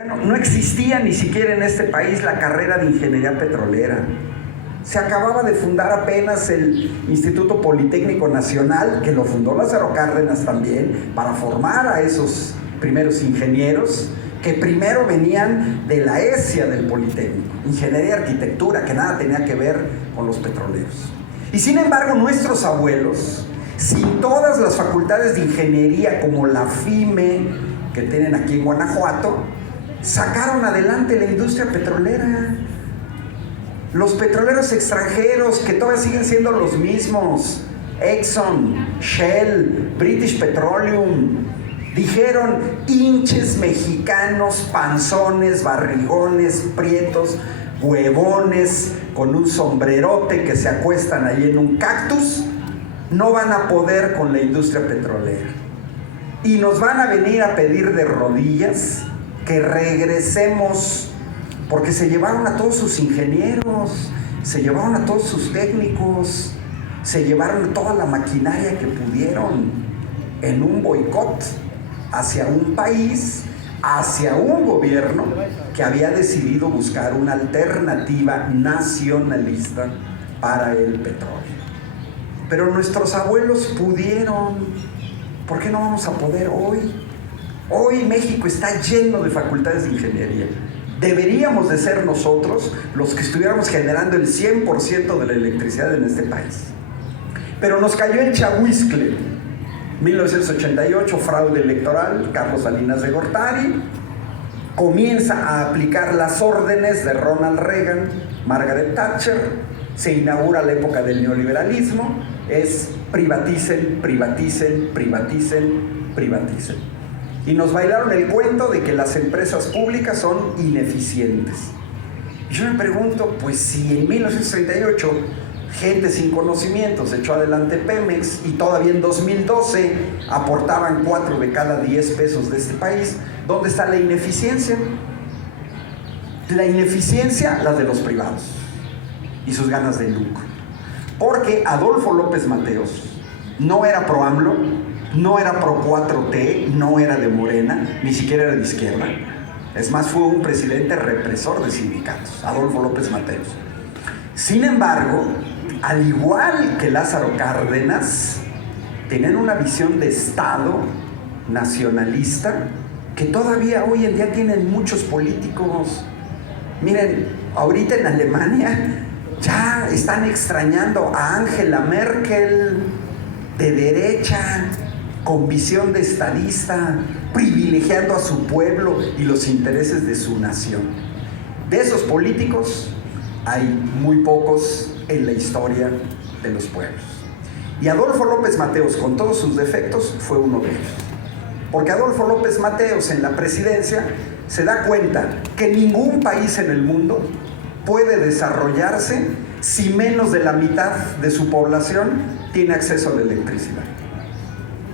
Bueno, no existía ni siquiera en este país la carrera de ingeniería petrolera. Se acababa de fundar apenas el Instituto Politécnico Nacional, que lo fundó Lázaro Cárdenas también, para formar a esos primeros ingenieros que primero venían de la ESIA del Politécnico, ingeniería y arquitectura, que nada tenía que ver con los petroleros. Y sin embargo, nuestros abuelos, sin todas las facultades de ingeniería como la FIME que tienen aquí en Guanajuato, sacaron adelante la industria petrolera. Los petroleros extranjeros, que todavía siguen siendo los mismos, Exxon, Shell, British Petroleum, dijeron: hinches mexicanos, panzones, barrigones, prietos, huevones, con un sombrerote que se acuestan ahí en un cactus, no van a poder con la industria petrolera. Y nos van a venir a pedir de rodillas que regresemos, porque se llevaron a todos sus ingenieros, se llevaron a todos sus técnicos, se llevaron toda la maquinaria que pudieron en un boicot hacia un país, hacia un gobierno que había decidido buscar una alternativa nacionalista para el petróleo. Pero nuestros abuelos pudieron. ¿Por qué no vamos a poder hoy? Hoy México está lleno de facultades de ingeniería. Deberíamos de ser nosotros los que estuviéramos generando el 100% de la electricidad en este país. Pero nos cayó el chahuizcle. 1988, fraude electoral, Carlos Salinas de Gortari comienza a aplicar las órdenes de Ronald Reagan, Margaret Thatcher, se inaugura la época del neoliberalismo, es privaticen, privaticen, privaticen, privaticen. Y nos bailaron el cuento de que las empresas públicas son ineficientes. Y yo me pregunto, pues si en 1938 gente sin conocimientos echó adelante Pemex y todavía en 2012 aportaban 4 de cada 10 pesos de este país, ¿dónde está la ineficiencia? La ineficiencia, la de los privados y sus ganas de lucro. Porque Adolfo López Mateos no era pro AMLO, no era pro 4T, no era de Morena, ni siquiera era de izquierda. Es más, fue un presidente represor de sindicatos, Adolfo López Mateos. Sin embargo, al igual que Lázaro Cárdenas, tenían una visión de Estado nacionalista que todavía hoy en día tienen muchos políticos. Miren, ahorita en Alemania ya están extrañando a Angela Merkel, de derecha, con visión de estadista, privilegiando a su pueblo y los intereses de su nación. De esos políticos hay muy pocos en la historia de los pueblos. Y Adolfo López Mateos, con todos sus defectos, fue uno de ellos. Porque Adolfo López Mateos en la presidencia se da cuenta que ningún país en el mundo puede desarrollarse si menos de la mitad de su población tiene acceso a la electricidad.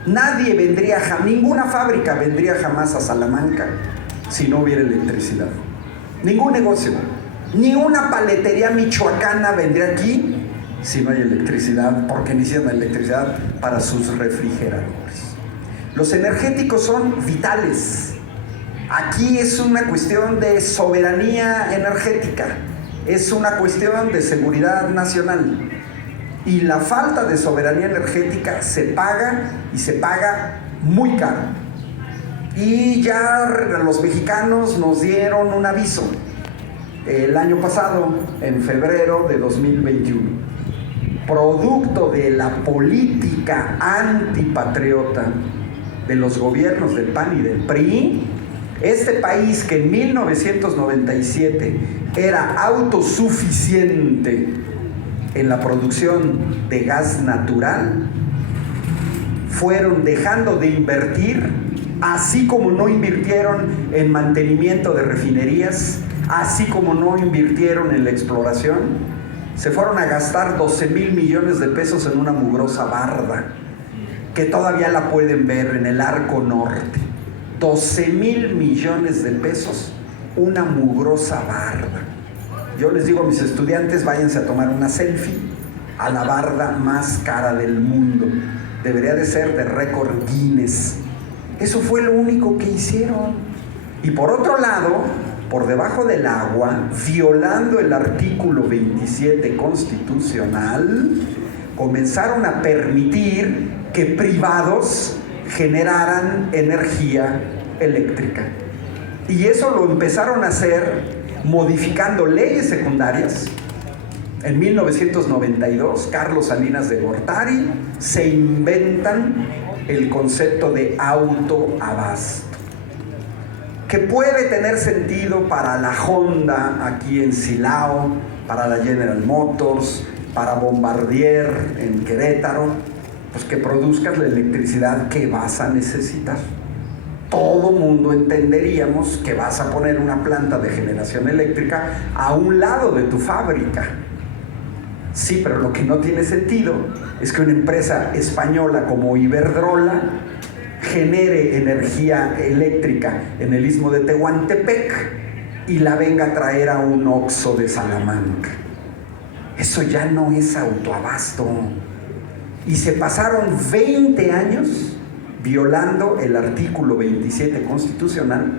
Nadie vendría, ninguna fábrica vendría jamás a Salamanca si no hubiera electricidad. Ningún negocio, ni una paletería michoacana vendría aquí si no hay electricidad, porque necesitan electricidad para sus refrigeradores. Los energéticos son vitales. Aquí es una cuestión de soberanía energética, es una cuestión de seguridad nacional. Y la falta de soberanía energética se paga, y se paga muy caro. Y ya los mexicanos nos dieron un aviso el año pasado, en febrero de 2021. Producto de la política antipatriota de los gobiernos del PAN y del PRI, este país que en 1997 era autosuficiente en la producción de gas natural, fueron dejando de invertir, así como no invirtieron en mantenimiento de refinerías, así como no invirtieron en la exploración, se fueron a gastar 12,000 millones de pesos en una mugrosa barda, que todavía la pueden ver en el Arco Norte. 12,000 millones de pesos, una mugrosa barda. Yo les digo a mis estudiantes, váyanse a tomar una selfie a la barda más cara del mundo. Debería de ser de récord Guinness. Eso fue lo único que hicieron. Y por otro lado, por debajo del agua, violando el artículo 27 constitucional, comenzaron a permitir que privados generaran energía eléctrica. Y eso lo empezaron a hacer modificando leyes secundarias. En 1992, Carlos Salinas de Gortari se inventan el concepto de autoabasto, que puede tener sentido para la Honda aquí en Silao, para la General Motors, para Bombardier en Querétaro, pues que produzcas la electricidad que vas a necesitar. Todo mundo entenderíamos que vas a poner una planta de generación eléctrica a un lado de tu fábrica. Sí, pero lo que no tiene sentido es que una empresa española como Iberdrola genere energía eléctrica en el istmo de Tehuantepec y la venga a traer a un Oxxo de Salamanca. Eso ya no es autoabasto. Y se pasaron 20 años violando el artículo 27 constitucional,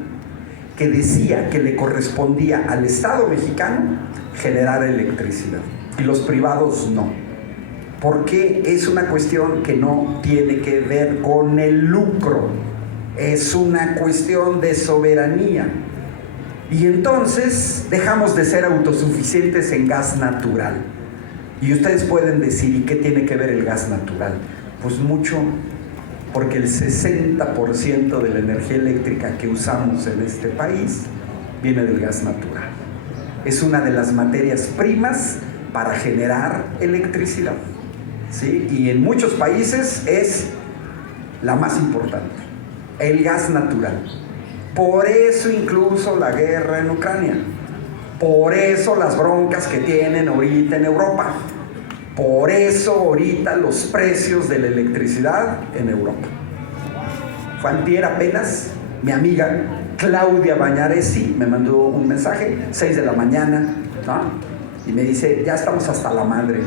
que decía que le correspondía al Estado mexicano generar electricidad y los privados no. Porque es una cuestión que no tiene que ver con el lucro, es una cuestión de soberanía. Y entonces dejamos de ser autosuficientes en gas natural. Y ustedes pueden decir, ¿y qué tiene que ver el gas natural? Pues mucho, porque el 60% de la energía eléctrica que usamos en este país viene del gas natural. Es una de las materias primas para generar electricidad, ¿sí? Y en muchos países es la más importante, el gas natural. Por eso incluso la guerra en Ucrania, por eso las broncas que tienen ahorita en Europa, por eso ahorita los precios de la electricidad en Europa. Fue antier apenas, mi amiga Claudia Bañaresi me mandó un mensaje, 6 de la mañana, ¿no? Y me dice, ya estamos hasta la madre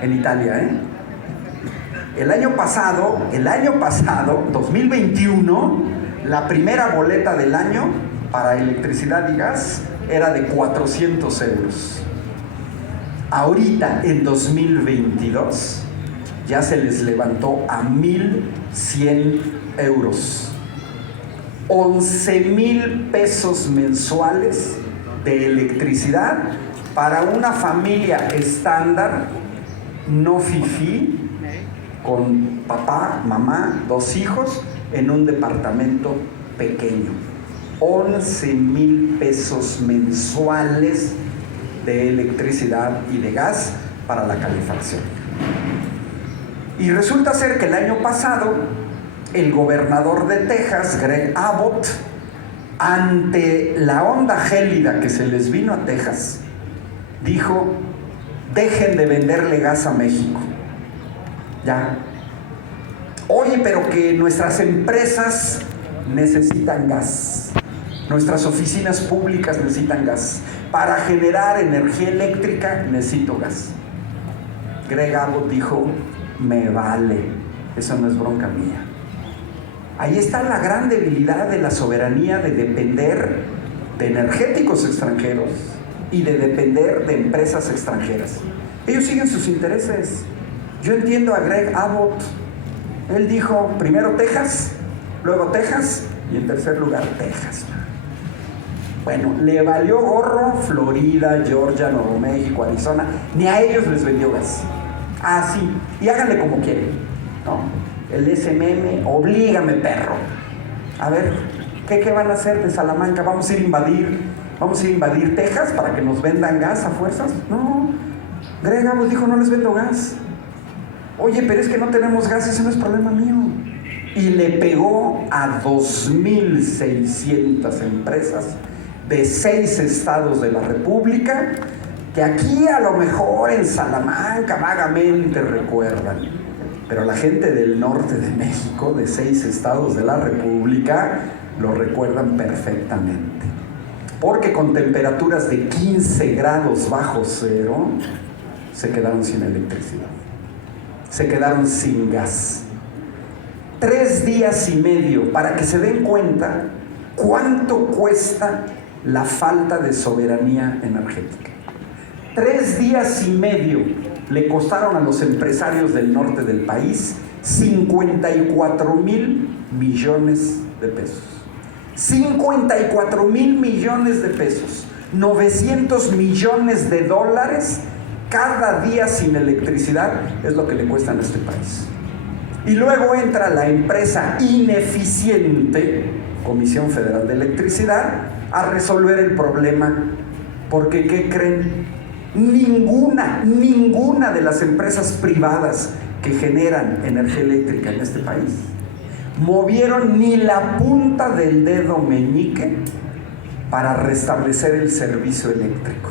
en Italia, ¿eh? El año pasado, 2021, la primera boleta del año para electricidad y gas era de 400 euros. Ahorita, en 2022, ya se les levantó a 1,100 euros. 11,000 pesos mensuales de electricidad para una familia estándar, no fifí, con papá, mamá, 2 hijos, en un departamento pequeño. 11,000 pesos mensuales de electricidad y de gas para la calefacción. Y resulta ser que el año pasado, el gobernador de Texas, Greg Abbott, ante la onda gélida que se les vino a Texas, dijo, dejen de venderle gas a México. Ya. Oye, pero que nuestras empresas necesitan gas, nuestras oficinas públicas necesitan gas, para generar energía eléctrica necesito gas. Greg Abbott dijo, me vale, eso no es bronca mía. Ahí está la gran debilidad de la soberanía, de depender de energéticos extranjeros y de depender de empresas extranjeras. Ellos siguen sus intereses. Yo entiendo a Greg Abbott. Él dijo, primero Texas, luego Texas y en tercer lugar Texas. Bueno, le valió gorro Florida, Georgia, Nuevo México, Arizona, ni a ellos les vendió gas. Así, y háganle como quieren, ¿no? El SMM, oblígame, perro. A ver, ¿qué van a hacer de Salamanca? ¿Vamos a ir a invadir Texas para que nos vendan gas a fuerzas? No, Greg Abbott dijo, no les vendo gas. Oye, pero es que no tenemos gas, ese no es problema mío. Y le pegó a 2,600 empresas de 6 estados de la República, que aquí a lo mejor en Salamanca vagamente recuerdan, pero la gente del norte de México, de 6 estados de la República, lo recuerdan perfectamente. Porque con temperaturas de 15 grados bajo cero, se quedaron sin electricidad. Se quedaron sin gas. 3 días y medio, para que se den cuenta ¿Cuánto cuesta la falta de soberanía energética? 3 días y medio le costaron a los empresarios del norte del país 54,000 millones de pesos. 54,000 millones de pesos. 900 millones de dólares cada día sin electricidad es lo que le cuestan a este país. Y luego entra la empresa ineficiente, Comisión Federal de Electricidad, a resolver el problema. Porque, ¿qué creen? Ninguna de las empresas privadas que generan energía eléctrica en este país movieron ni la punta del dedo meñique para restablecer el servicio eléctrico.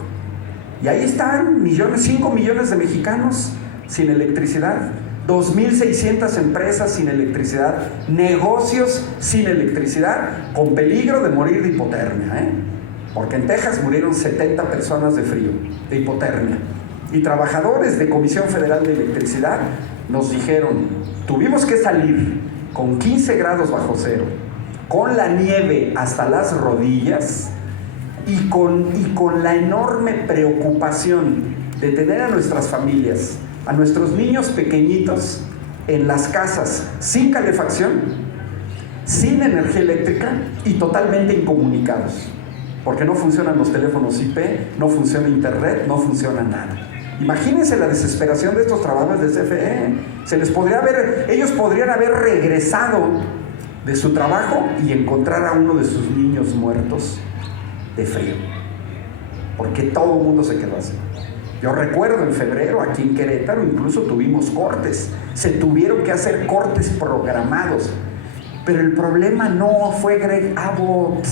Y ahí están 5 millones de mexicanos sin electricidad, 2,600 empresas sin electricidad, negocios sin electricidad, con peligro de morir de hipotermia, porque en Texas murieron 70 personas de frío, de hipotermia. Y trabajadores de Comisión Federal de Electricidad nos dijeron, tuvimos que salir con 15 grados bajo cero, con la nieve hasta las rodillas y con la enorme preocupación de tener a nuestras familias, a nuestros niños pequeñitos en las casas sin calefacción, sin energía eléctrica y totalmente incomunicados, porque no funcionan los teléfonos IP, no funciona internet, no funciona nada. Imagínense la desesperación de estos trabajadores de CFE. Ellos podrían haber regresado de su trabajo y encontrar a uno de sus niños muertos de frío, porque todo el mundo se quedó así. Yo recuerdo en febrero aquí en Querétaro incluso tuvimos cortes, se tuvieron que hacer cortes programados, pero el problema no fue Greg Abbott,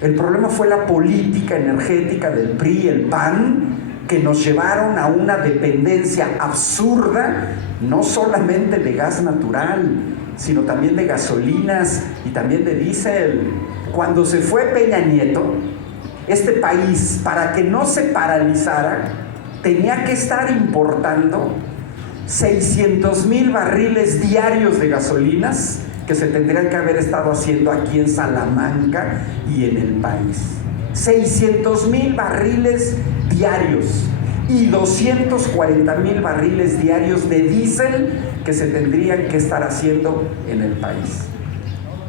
el problema fue la política energética del PRI y el PAN, que nos llevaron a una dependencia absurda, no solamente de gas natural, sino también de gasolinas y también de diésel. Cuando se fue Peña Nieto, este país, para que no se paralizara, tenía que estar importando 600,000 barriles diarios de gasolinas que se tendrían que haber estado haciendo aquí en Salamanca y en el país. 600,000 barriles diarios y 240,000 barriles diarios de diésel que se tendrían que estar haciendo en el país.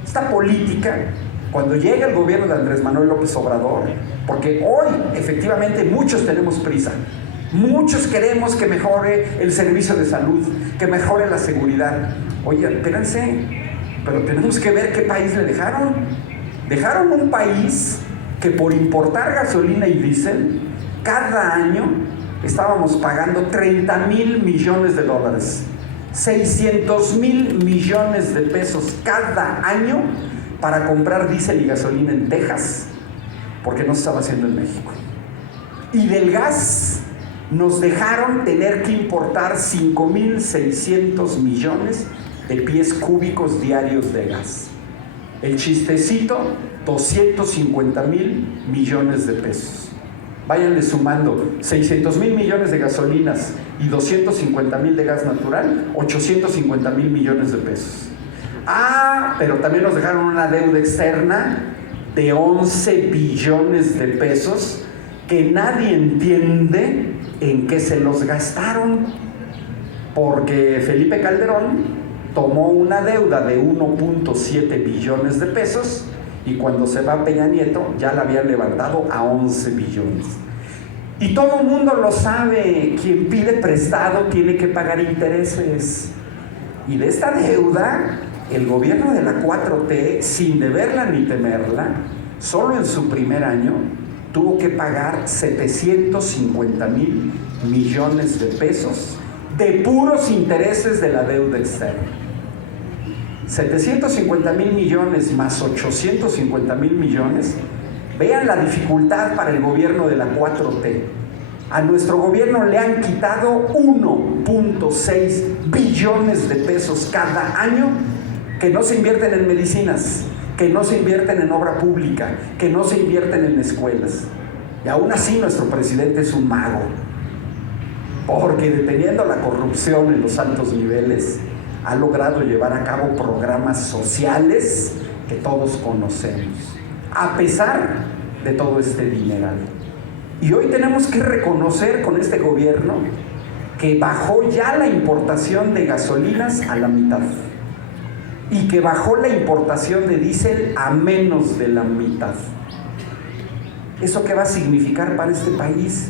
Esta política, cuando llega el gobierno de Andrés Manuel López Obrador, porque hoy efectivamente muchos tenemos prisa, muchos queremos que mejore el servicio de salud, que mejore la seguridad. Oye, espérense, pero tenemos que ver qué país le dejaron. Dejaron un país que por importar gasolina y diésel, cada año estábamos pagando 30,000 millones de dólares, 600,000 millones de pesos cada año para comprar diésel y gasolina en Texas, porque no se estaba haciendo en México. Y del gas nos dejaron tener que importar 5,600 millones de pies cúbicos diarios de gas. El chistecito, 250,000 millones de pesos. Váyanle sumando 600,000 millones de gasolinas y 250,000 de gas natural, 850,000 millones de pesos. Pero también nos dejaron una deuda externa de 11 billones de pesos que nadie entiende en qué se los gastaron, porque Felipe Calderón tomó una deuda de 1.7 billones de pesos y cuando se va Peña Nieto ya la habían levantado a 11 billones. Y todo el mundo lo sabe, quien pide prestado tiene que pagar intereses. Y de esta deuda, el gobierno de la 4T, sin deberla ni temerla, solo en su primer año tuvo que pagar 750,000 millones de pesos de puros intereses de la deuda externa. 750,000 millones más 850,000 millones. Vean la dificultad para el gobierno de la 4T. A nuestro gobierno le han quitado 1.6 billones de pesos cada año que no se invierten en medicinas, que no se invierten en obra pública, que no se invierten en escuelas. Y aún así nuestro presidente es un mago, porque deteniendo la corrupción en los altos niveles, ha logrado llevar a cabo programas sociales que todos conocemos, a pesar de todo este dineral. Y hoy tenemos que reconocer con este gobierno que bajó ya la importación de gasolinas a la mitad y que bajó la importación de diésel a menos de la mitad. ¿Eso qué va a significar para este país?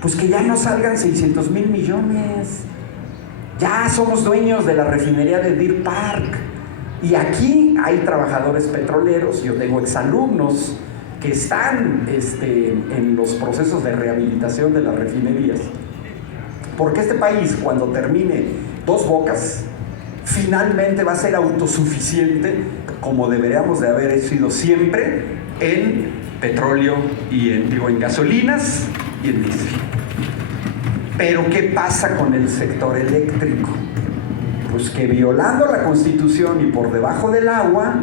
Pues que ya no salgan 600,000 millones. Ya somos dueños de la refinería de Deer Park. Y aquí hay trabajadores petroleros, yo tengo exalumnos que están en los procesos de rehabilitación de las refinerías. Porque este país, cuando termine Dos Bocas, finalmente va a ser autosuficiente, como deberíamos de haber sido siempre, en petróleo y en gasolinas y en diésel. Pero ¿qué pasa con el sector eléctrico? Pues que violando la Constitución y por debajo del agua,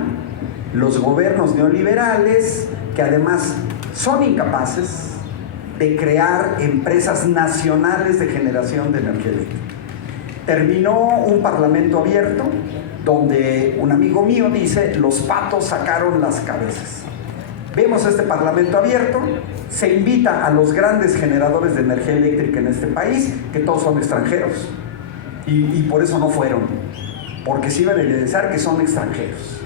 los gobiernos neoliberales, que además son incapaces de crear empresas nacionales de generación de energía eléctrica. Terminó un parlamento abierto donde un amigo mío dice: los patos sacaron las cabezas. Vemos este parlamento abierto, se invita a los grandes generadores de energía eléctrica en este país, que todos son extranjeros, y por eso no fueron, porque se iban a evidenciar que son extranjeros.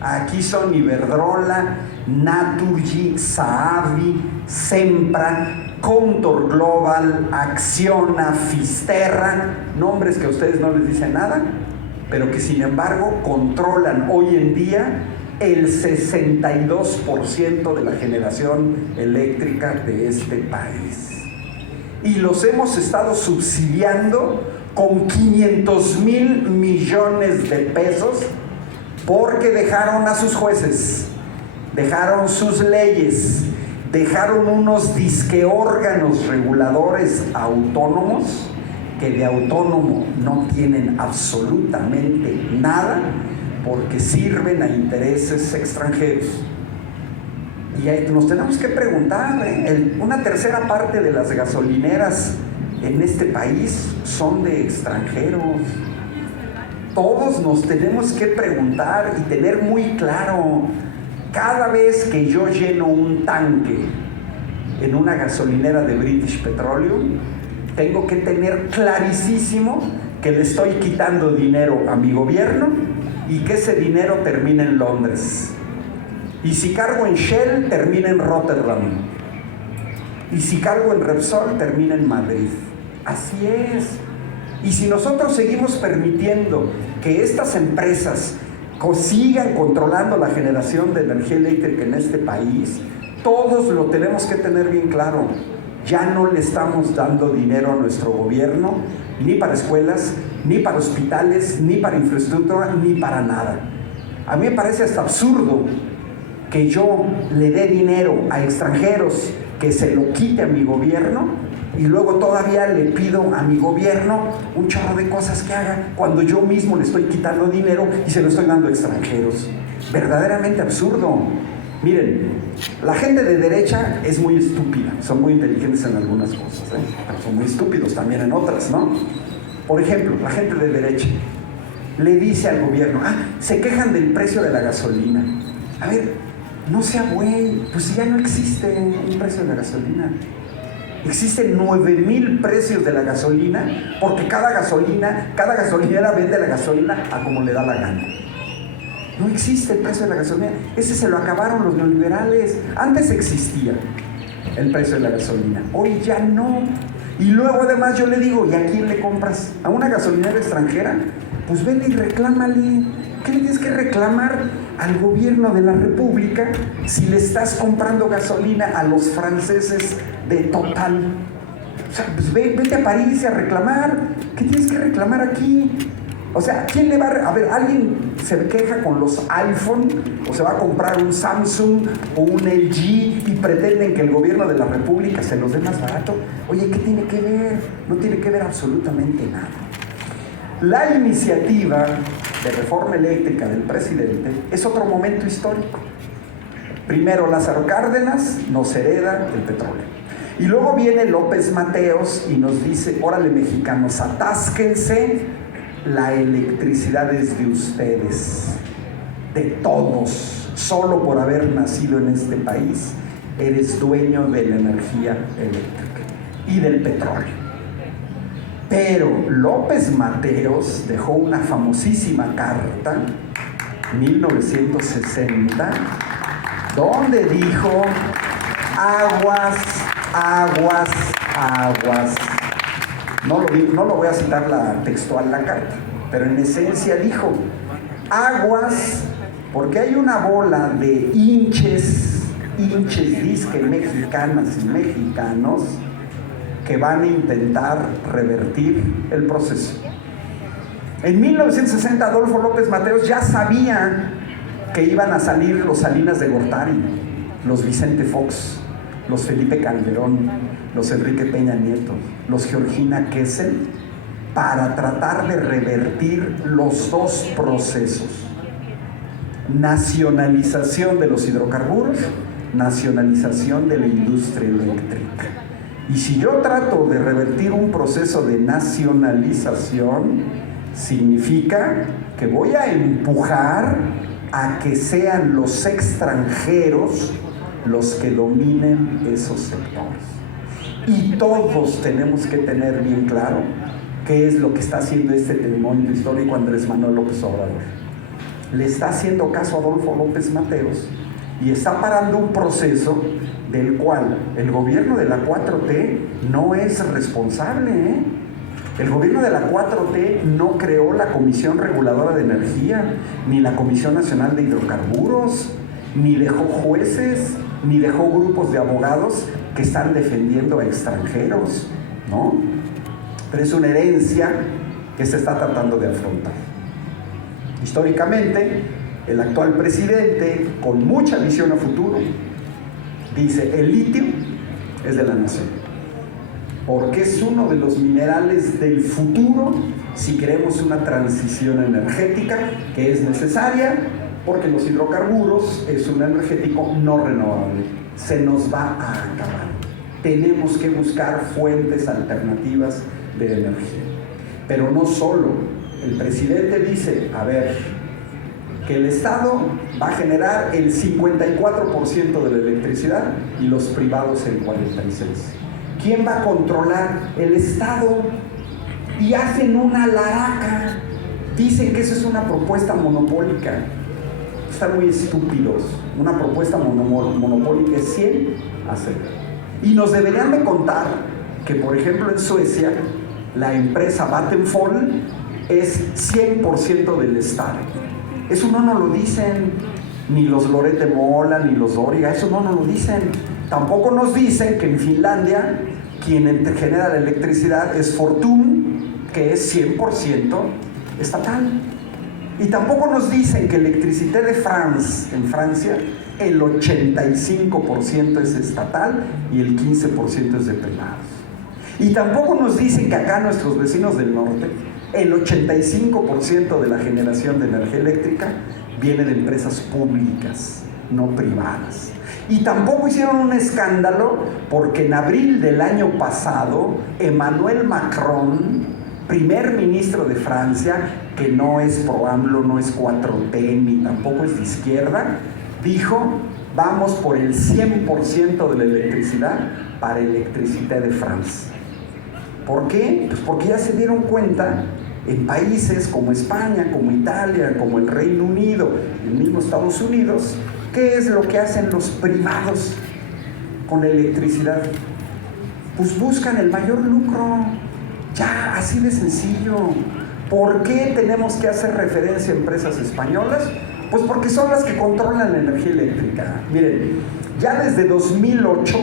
Aquí son Iberdrola, Naturgy, Saabi, Sempra, Contour Global, Acciona, Fisterra, nombres que a ustedes no les dicen nada, pero que sin embargo controlan hoy en día el 62% de la generación eléctrica de este país. Y los hemos estado subsidiando con 500,000 millones de pesos porque dejaron a sus jueces, dejaron sus leyes, dejaron unos disque órganos reguladores autónomos que de autónomo no tienen absolutamente nada, porque sirven a intereses extranjeros. Y ahí nos tenemos que preguntar, una tercera parte de las gasolineras en este país son de extranjeros. Todos nos tenemos que preguntar y tener muy claro, cada vez que yo lleno un tanque en una gasolinera de British Petroleum, tengo que tener clarísimo que le estoy quitando dinero a mi gobierno y que ese dinero termina en Londres. Y si cargo en Shell, termina en Rotterdam. Y si cargo en Repsol, termina en Madrid. Así es. Y si nosotros seguimos permitiendo que estas empresas sigan controlando la generación de energía eléctrica en este país, todos lo tenemos que tener bien claro. Ya no le estamos dando dinero a nuestro gobierno, ni para escuelas, ni para hospitales, ni para infraestructura, ni para nada. A mí me parece hasta absurdo que yo le dé dinero a extranjeros, que se lo quite a mi gobierno, y luego todavía le pido a mi gobierno un chorro de cosas que haga, cuando yo mismo le estoy quitando dinero y se lo estoy dando a extranjeros. Verdaderamente absurdo. Miren, la gente de derecha es muy estúpida, son muy inteligentes en algunas cosas, pero son muy estúpidos también en otras, ¿no? Por ejemplo, la gente de derecha le dice al gobierno: se quejan del precio de la gasolina. A ver, no sea güey, pues ya no existe un precio de la gasolina. Existen 9,000 precios de la gasolina, porque cada gasolinera vende la gasolina a como le da la gana. No existe el precio de la gasolina. Ese se lo acabaron los neoliberales. Antes existía el precio de la gasolina, hoy ya no. Y luego además yo le digo: ¿y a quién le compras? ¿A una gasolinera extranjera? Pues vete y reclámale. ¿Qué le tienes que reclamar al gobierno de la República si le estás comprando gasolina a los franceses de Total? O sea, pues vete a París a reclamar. ¿Qué tienes que reclamar aquí? O sea, ¿quién le va a ver? ¿Alguien se queja con los iPhone o se va a comprar un Samsung o un LG y pretenden que el gobierno de la República se los dé más barato? Oye, ¿qué tiene que ver? No tiene que ver absolutamente nada. La iniciativa de reforma eléctrica del presidente es otro momento histórico. Primero Lázaro Cárdenas nos hereda el petróleo. Y luego viene López Mateos y nos dice: órale mexicanos, atásquense, la electricidad es de ustedes, de todos. solo por haber nacido en este país, eres dueño de la energía eléctrica y del petróleo. Pero López Mateos dejó una famosísima carta, 1960, donde dijo: aguas, aguas, aguas. No lo voy a citar textual la carta, pero en esencia dijo: aguas, porque hay una bola de hinches disque mexicanas y mexicanos que van a intentar revertir el proceso. En 1960 Adolfo López Mateos ya sabía que iban a salir los Salinas de Gortari, los Vicente Fox, los Felipe Calderón, los Enrique Peña Nieto, los Georgina Kessel, para tratar de revertir los dos procesos: nacionalización de los hidrocarburos, nacionalización de la industria eléctrica. Y si yo trato de revertir un proceso de nacionalización, significa que voy a empujar a que sean los extranjeros los que dominen esos sectores. Y todos tenemos que tener bien claro qué es lo que está haciendo este testimonio histórico Andrés Manuel López Obrador. Le está haciendo caso a Adolfo López Mateos y está parando un proceso del cual el gobierno de la 4T no es responsable, ¿eh? El gobierno de la 4T no creó la Comisión Reguladora de Energía, ni la Comisión Nacional de Hidrocarburos, ni dejó jueces, ni dejó grupos de abogados que están defendiendo a extranjeros, ¿no? Pero es una herencia que se está tratando de afrontar. Históricamente, el actual presidente, con mucha visión a futuro, dice: el litio es de la nación, porque es uno de los minerales del futuro si queremos una transición energética que es necesaria, porque los hidrocarburos es un energético no renovable, se nos va a acabar. Tenemos que buscar fuentes alternativas de energía. Pero no solo, el presidente dice: a ver, que el Estado va a generar el 54% de la electricidad y los privados el 46%. ¿Quién va a controlar? El Estado. Y hacen una laraca. Dicen que eso es una propuesta monopólica. Están muy estúpidos. Una propuesta monopólica es 100 a 0. Y nos deberían de contar que, por ejemplo, en Suecia, la empresa Vattenfall es 100% del Estado. Eso no nos lo dicen ni los Loret de Mola, ni los Dóriga, eso no nos lo dicen. Tampoco nos dicen que en Finlandia quien genera la electricidad es Fortum, que es 100% estatal. Y tampoco nos dicen que Electricité de France, en Francia, el 85% es estatal y el 15% es de privados. Y tampoco nos dicen que acá nuestros vecinos del norte, el 85% de la generación de energía eléctrica viene de empresas públicas, no privadas. Y tampoco hicieron un escándalo porque en abril del año pasado, Emmanuel Macron, primer ministro de Francia, que no es pro AMLO, no es 4T, ni tampoco es de izquierda, dijo: vamos por el 100% de la electricidad para Electricité de France. ¿Por qué? Pues porque ya se dieron cuenta en países como España, como Italia, como el Reino Unido, el mismo Estados Unidos, ¿qué es lo que hacen los privados con la electricidad? Pues buscan el mayor lucro. Ya, así de sencillo. ¿Por qué tenemos que hacer referencia a empresas españolas? Pues porque son las que controlan la energía eléctrica. Miren, ya desde 2008,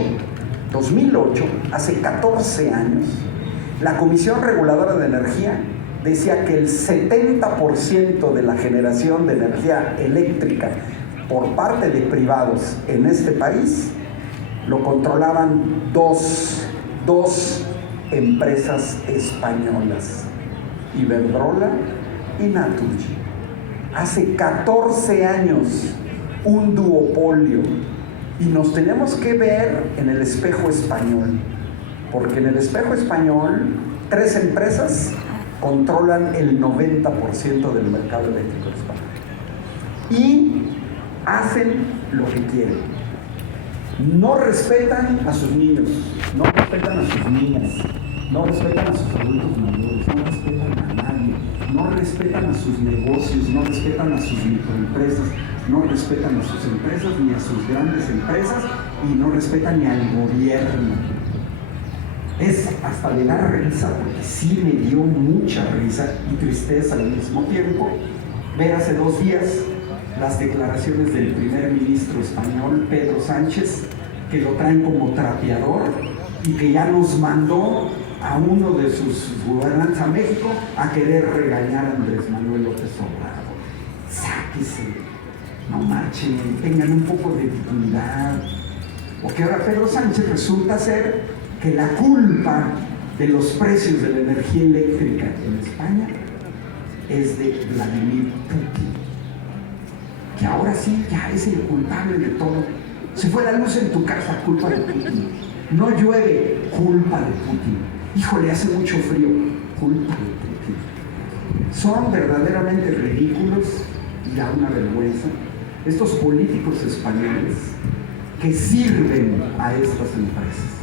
hace 14 años, la Comisión Reguladora de Energía decía que el 70% de la generación de energía eléctrica por parte de privados en este país lo controlaban dos empresas españolas, Iberdrola y Naturgy. Hace 14 años, un duopolio, y nos tenemos que ver en el espejo español, porque en el espejo español 3 empresas controlan el 90% del mercado eléctrico español. Y hacen lo que quieren. No respetan a sus niños, no respetan a sus niñas, no respetan a sus adultos mayores, no respetan a nadie, no respetan a sus negocios, no respetan a sus microempresas, no respetan a sus empresas ni a sus grandes empresas y no respetan ni al gobierno. Es hasta de dar risa, porque sí me dio mucha risa y tristeza al mismo tiempo ver hace 2 días las declaraciones del primer ministro español, Pedro Sánchez, que lo traen como trapeador y que ya nos mandó a uno de sus gobernantes a México a querer regañar a Andrés Manuel López Obrador. Sáquese, no marchen, tengan un poco de dignidad. Porque ahora Pedro Sánchez resulta ser que la culpa de los precios de la energía eléctrica en España es de Vladimir Putin, que ahora sí ya es el culpable de todo. Se fue la luz en tu casa, culpa de Putin. No llueve, culpa de Putin. Híjole, hace mucho frío, culpa de Putin. Son verdaderamente ridículos y da una vergüenza estos políticos españoles que sirven a estas empresas.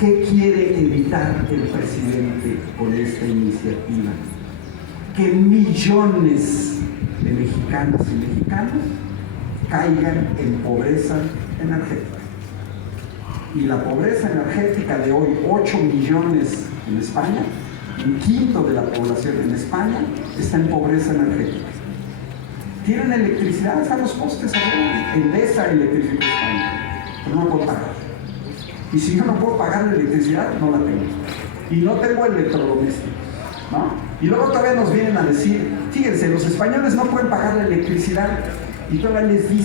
¿Qué quiere evitar el presidente con esta iniciativa? Que millones de mexicanas y mexicanos caigan en pobreza energética. Y la pobreza energética de hoy, 8 millones en España, un quinto de la población en España está en pobreza energética. Tienen electricidad hasta los postes ahora, Endesa electrificó España, pero no puedo pagar. Y si yo no puedo pagar la electricidad, no la tengo. Y no tengo electrodomésticos, ¿no? Y luego todavía nos vienen a decir, fíjense, los españoles no pueden pagar la electricidad, y todavía les dicen